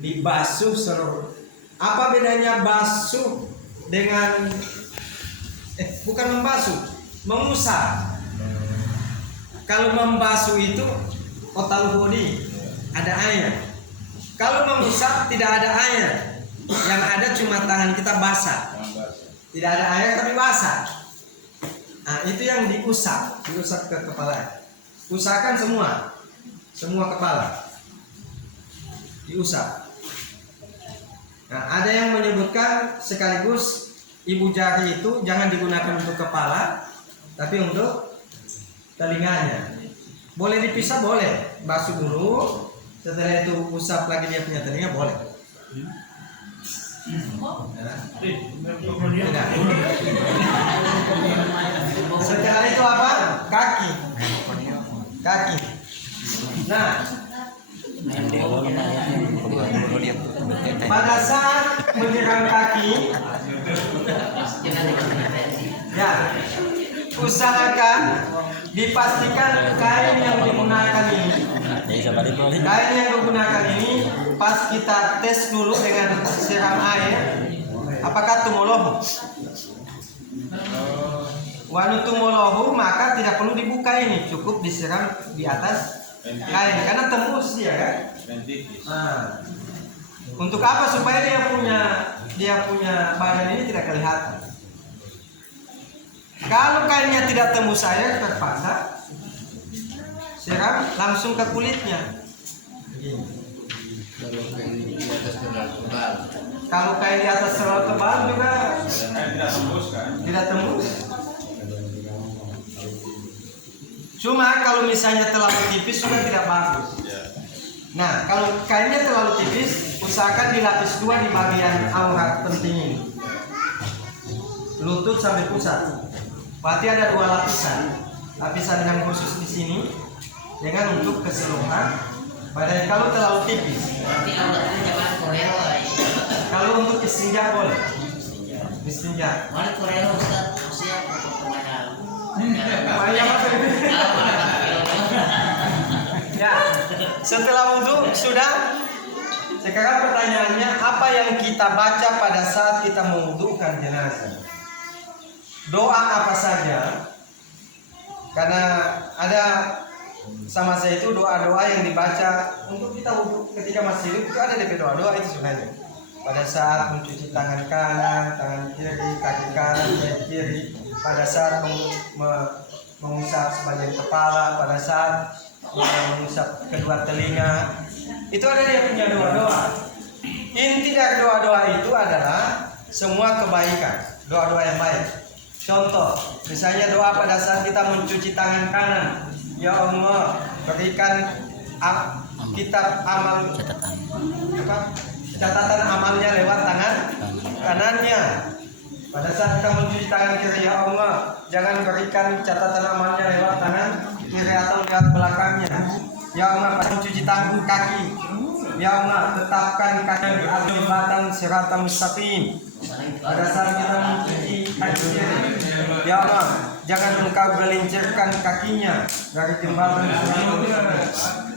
dibasuh seluruh. Apa bedanya basuh dengan bukan membasuh, mengusap. Kalau membasuh itu total body, ada air. Kalau mengusap tidak ada air, yang ada cuma tangan kita basah. Tidak ada air tapi basah. Nah, itu yang diusap ke kepala. Usahakan semua kepala diusap. Nah, ada yang menyebutkan sekaligus ibu jari itu jangan digunakan untuk kepala, tapi untuk telinganya. Boleh dipisah, boleh. Basuh dulu, setelah itu usap lagi dia punya telinga, boleh. Setelah itu apa? Kaki. Nah, pada saat menyiram kaki, ya, usahakan dipastikan kain yang digunakan ini pas kita tes dulu dengan siram air, apakah tumolohu. Wanu tumolohu, maka tidak perlu dibuka ini, cukup disiram di atas kain karena tembus dia kan. Nah, untuk apa? Supaya dia punya badan ini tidak kelihatan. Kalau kainnya tidak tembus air, terpaksa siram langsung ke kulitnya. Kalau kain di atas terlalu tebal juga tidak tembus. Cuma kalau misalnya terlalu tipis juga tidak bagus. Nah, kalau kainnya terlalu tipis, usahakan dilapis dua di bagian aurat penting ini, lutut sampai pusat. Berarti ada dua lapisan yang khusus di sini, dengan untuk keseluruhan badan. Kalau terlalu tipis, kalau untuk istinja boleh. Istinja. Ya, setelah wudhu sudah. Sekarang pertanyaannya, apa yang kita baca pada saat kita mewudhukan jenazah? Doa apa saja? Karena ada sama saya itu doa-doa yang dibaca untuk kita wudhu ketika masih hidup, itu ada DP doa-doa itu sebenarnya. Pada saat mencuci tangan kanan, tangan kiri, kaki kanan, kaki kiri, pada saat mengusap sebagian kepala, pada saat mengusap kedua telinga, itu ada dia punya doa-doa. Inti dari doa-doa itu adalah semua kebaikan, doa-doa yang baik. Contoh, misalnya doa pada saat kita mencuci tangan kanan, ya Allah berikan kitab amal catatan amalnya lewat tangan kanannya. Pada saat kita mencuci tangan kiri, ya Allah jangan berikan catatan amalnya lewat tangan kiri atau lewat belakangnya. Ya Allah pada mencuci tangan kaki, ya Allah tetapkan kaki di atas jembatan siratal mustaqim. Pada saat kita mencuci kaki kiri, ya Allah jangan engkau gelincirkan kakinya dari jembatan siratal mustaqim.